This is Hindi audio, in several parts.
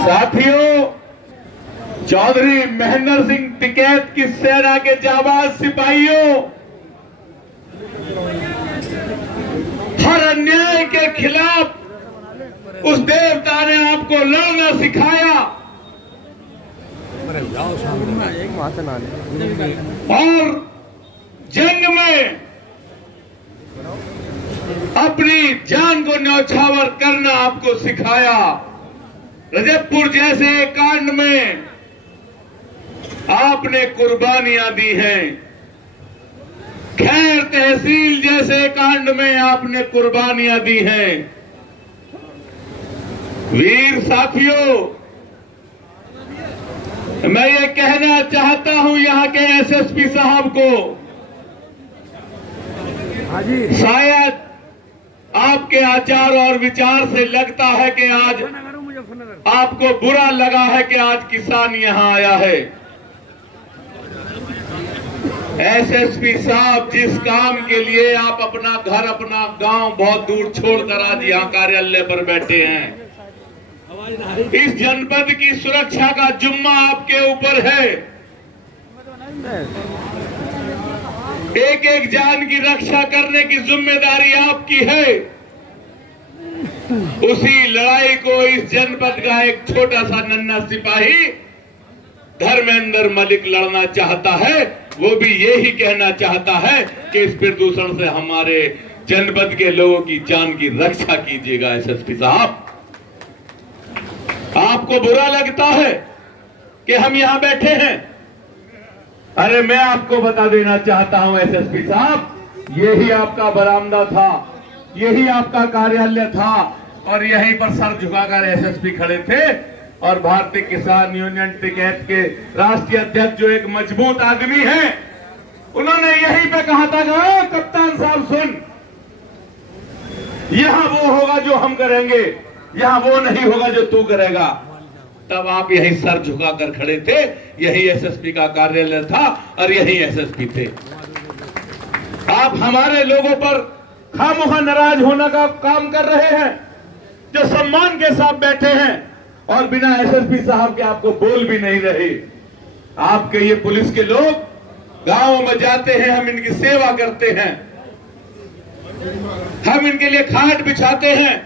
साथियों, चौधरी महेंद्र सिंह टिकैत की सेना के जाबाज सिपाहियों, हर अन्याय के खिलाफ उस देवता ने आपको लड़ना सिखाया और जंग में अपनी जान को न्यौछावर करना आपको सिखाया। रजबपुर जैसे कांड में आपने कुर्बानियां दी हैं, खैर तहसील जैसे कांड में आपने कुर्बानियां दी हैं। वीर साथियों, मैं ये कहना चाहता हूं यहां के एसएसपी साहब को, शायद आपके आचार और विचार से लगता है कि आज आपको बुरा लगा है कि आज किसान यहां आया है। एसएसपी साहब, जिस काम के लिए आप अपना घर अपना गांव बहुत दूर छोड़कर आज यहां कार्यालय पर बैठे हैं, इस जनपद की सुरक्षा का जुम्मा आपके ऊपर है। एक एक जान की रक्षा करने की जिम्मेदारी आपकी है। उसी लड़ाई को इस जनपद का एक छोटा सा नन्हा सिपाही धर्मेंद्र मलिक लड़ना चाहता है। वो भी यही कहना चाहता है कि इस प्रदूषण से हमारे जनपद के लोगों की जान की रक्षा कीजिएगा। एसएसपी साहब, आपको बुरा लगता है कि हम यहां बैठे हैं? अरे मैं आपको बता देना चाहता हूं एसएसपी साहब, यही आपका बरामदा था, यही आपका कार्यालय था और यहीं पर सर झुकाकर एसएसपी खड़े थे। और भारतीय किसान यूनियन टिकैत के राष्ट्रीय अध्यक्ष जो एक मजबूत आदमी है, उन्होंने यहीं पे कहा था कि कप्तान साहब सुन, यहां वो होगा जो हम करेंगे, यहां वो नहीं होगा जो तू करेगा। तब आप यही सर झुकाकर खड़े थे, यही एसएसपी का कार्यालय था और यही एसएसपी थे। आप हमारे लोगों पर खामोखा नाराज होने का काम कर रहे हैं, जो सम्मान के साथ बैठे हैं और बिना एसएसपी साहब के आपको बोल भी नहीं रहे। आपके ये पुलिस के लोग गांवों में जाते हैं, हम इनकी सेवा करते हैं, हम इनके लिए खाट बिछाते हैं,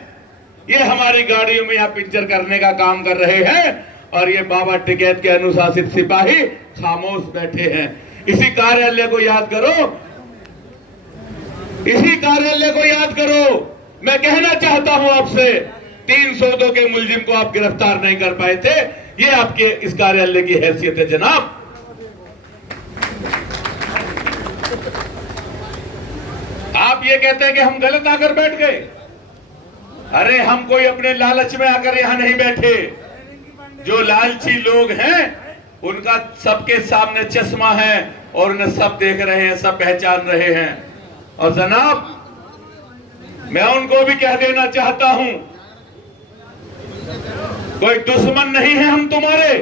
ये हमारी गाड़ियों में यहाँ पिक्चर करने का काम कर रहे हैं और ये बाबा टिकैत के अनुशासित सिपाही खामोश बैठे हैं। इसी कार्यालय को याद करो, इसी कार्यालय को याद करो। मैं कहना चाहता हूं आपसे, 302 के मुलजिम को आप गिरफ्तार नहीं कर पाए थे, ये आपके इस कार्यालय की हैसियत है जनाब। आप ये कहते हैं कि हम गलत आकर बैठ गए। अरे हम कोई अपने लालच में आकर यहां नहीं बैठे। जो लालची लोग हैं उनका सबके सामने चश्मा है और उन्हें सब देख रहे हैं, सब पहचान रहे हैं। और जनाब, मैं उनको भी कह देना चाहता हूं, कोई दुश्मन नहीं है हम तुम्हारे,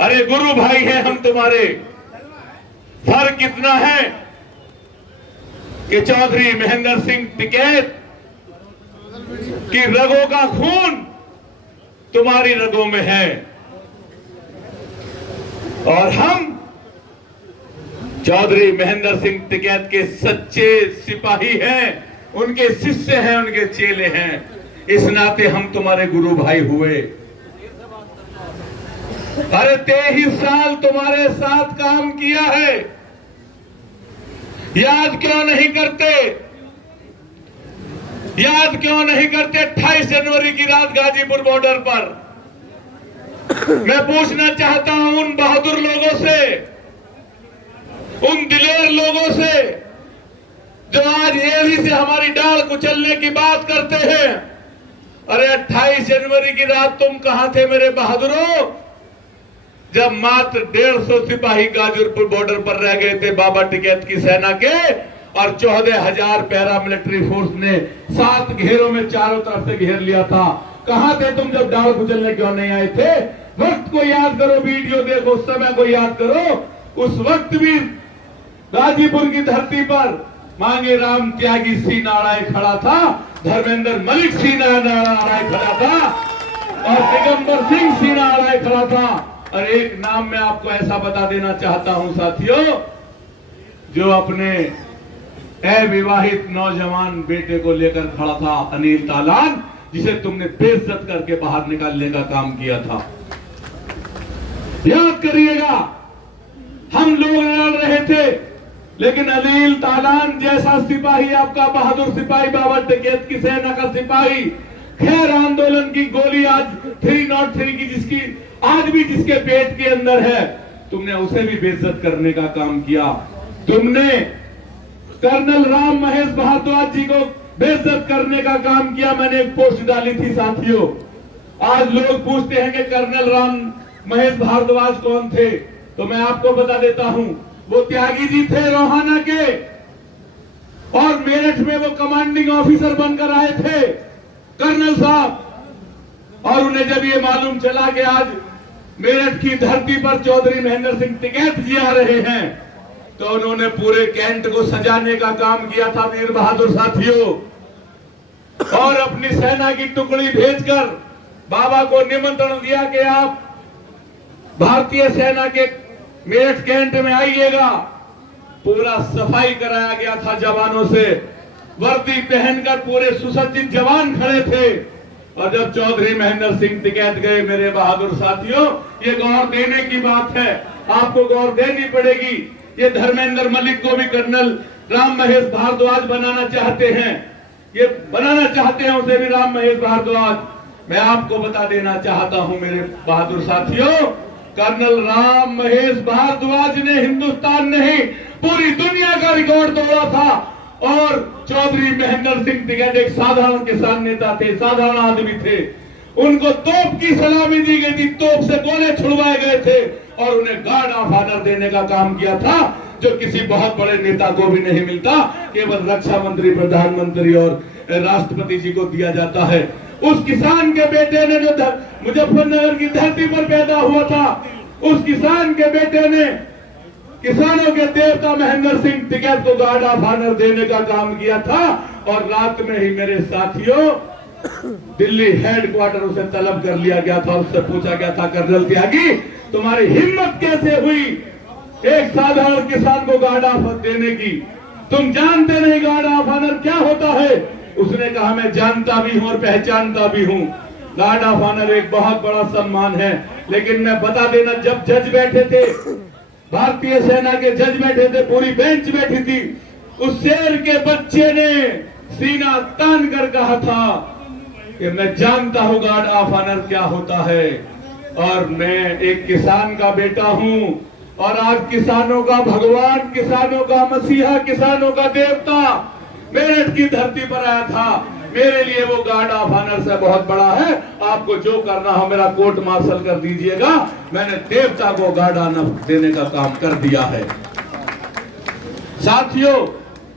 अरे गुरु भाई हैं हम तुम्हारे। फर्क इतना है कि चौधरी महेंद्र सिंह टिकैत कि रगों का खून तुम्हारी रगों में है और हम चौधरी महेंद्र सिंह टिकैत के सच्चे सिपाही हैं, उनके शिष्य हैं, उनके चेले हैं। इस नाते हम तुम्हारे गुरु भाई हुए। अरे 23 साल तुम्हारे साथ काम किया है, याद क्यों नहीं करते? याद क्यों नहीं करते 28 जनवरी की रात गाजीपुर बॉर्डर पर? मैं पूछना चाहता हूं उन बहादुर लोगों से, उन दिलेर लोगों से जो आज एड़ी से हमारी डाल कुचलने की बात करते हैं। अरे 28 जनवरी की रात तुम कहां थे मेरे बहादुरों, जब मात्र 150 सिपाही गाजीपुर बॉर्डर पर रह गए थे बाबा टिकैत की सेना के और 14,000 पैरामिलिट्री फोर्स ने 7 घेरों में चारों तरफ से घेर लिया था। कहां थे तुम जब डाल कुचलने क्यों नहीं आए थे? वक्त को याद करो, वीडियो देखो, उस समय को याद करो। उस वक्त भी गाजीपुर की धरती पर मांगे राम त्यागी सी नाराय खड़ा था, धर्मेंद्र मलिक सी नाराय खड़ा था और दिगंबर सिंह सी नाराय खड़ा था। और एक नाम मैं आपको ऐसा बता देना चाहता हूं साथियों, जो अपने अविवाहित नौजवान बेटे को लेकर खड़ा था, अनिल तालान, जिसे तुमने बेइज्जत करके बाहर निकालने का काम किया था। याद करिएगा, हम लोग लड़ रहे थे, लेकिन अनिल तालान जैसा सिपाही, आपका बहादुर सिपाही, बाबा टिकैत की सेना का सिपाही, खैर आंदोलन की गोली आज 303 की जिसकी आज भी जिसके पेट के अंदर है, तुमने उसे भी बेइज्जत करने का काम किया। तुमने कर्नल राम महेश भारद्वाज जी को बेइज्जत करने का काम किया। मैंने एक पोस्ट डाली थी साथियों, आज लोग पूछते हैं कि कर्नल राम महेश भारद्वाज कौन थे, तो मैं आपको बता देता हूं, वो त्यागी जी थे रोहाना के, और मेरठ में वो कमांडिंग ऑफिसर बनकर आए थे कर्नल साहब। और उन्हें जब ये मालूम चला कि आज मेरठ की धरती पर चौधरी महेंद्र सिंह टिकैत जी आ रहे हैं, तो उन्होंने पूरे कैंट को सजाने का काम किया था वीर बहादुर साथियों, और अपनी सेना की टुकड़ी भेजकर बाबा को निमंत्रण दिया कि आप भारतीय सेना के मेरठ कैंट में आइएगा। पूरा सफाई कराया गया था जवानों से, वर्दी पहनकर पूरे सुसज्जित जवान खड़े थे। और जब चौधरी महेंद्र सिंह टिकैत गए, मेरे बहादुर साथियों, ये गौर देने की बात है, आपको गौर देनी पड़ेगी। ये धर्मेंद्र मलिक को भी कर्नल राम महेश भारद्वाज बनाना चाहते हैं, ये बनाना चाहते हैं उसे भी राम महेश भारद्वाज। मैं आपको बता देना चाहता हूं मेरे बहादुर साथियों, कर्नल राम महेश भारद्वाज ने हिंदुस्तान नहीं पूरी दुनिया का रिकॉर्ड तोड़ा था। और चौधरी महेंद्र सिंह टिकैत एक साधारण किसान नेता थे, साधारण आदमी थे, उनको तोप की सलामी दी गई थी, तोप से गोले छुड़वाए गए थे, और उन्हें गार्ड ऑफ ऑनर देने का काम किया था, जो किसी बहुत बड़े नेता को भी नहीं मिलता, केवल रक्षा मंत्री, प्रधानमंत्री और राष्ट्रपति जी को दिया जाता है। उस किसान के बेटे ने, जो मुजफ्फरनगर की धरती पर पैदा हुआ था, उस किसान के बेटे ने किसानों के देवता महेंद्र सिंह टिकैत को गार्ड ऑफ ऑनर देने का काम किया था। और रात में ही मेरे साथियों दिल्ली हेडक्वार्टर उसे तलब कर लिया गया था, उससे पूछा गया था, कर्नल त्यागी तुम्हारी हिम्मत कैसे हुई एक साधारण किसान को गार्ड ऑफ ऑनर देने की, तुम जानते नहीं गार्ड ऑफ ऑनर क्या होता है? उसने कहा मैं जानता भी हूं और पहचानता भी हूं, गार्ड ऑफ ऑनर एक बहुत बड़ा सम्मान है। लेकिन मैं बता देना, जब जज बैठे थे, भारतीय सेना के जज बैठे थे, पूरी बेंच बैठी थी, उस शेर के बच्चे ने सीना तान कर कहा था कि मैं जानता हूं गार्ड ऑफ ऑनर क्या होता है, और मैं एक किसान का बेटा हूं, और आज किसानों का भगवान, किसानों का मसीहा, किसानों का देवता मेरठ की धरती पर आया था। मेरे लिए वो गार्ड ऑफ ऑनर से बहुत बड़ा है। आपको जो करना हो मेरा कोर्ट मार्शल कर दीजिएगा, मैंने देवता को गार्ड ऑनर देने का काम कर दिया है। साथियों,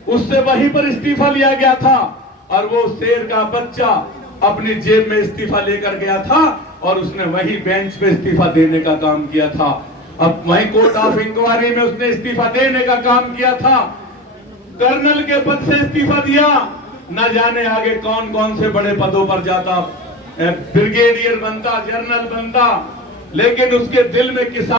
उससे वहीं पर इस्तीफा लिया गया था, और वो शेर का बच्चा अपनी जेब में इस्तीफा लेकर गया था, और उसने वही बेंच पे इस्तीफा देने का काम किया था। अब वही कोर्ट ऑफ इंक्वायरी में उसने इस्तीफा देने का काम किया था, कर्नल के पद से इस्तीफा दिया। न जाने आगे कौन कौन से बड़े पदों पर जाता, ब्रिगेडियर बनता, जनरल बनता, लेकिन उसके दिल में किसान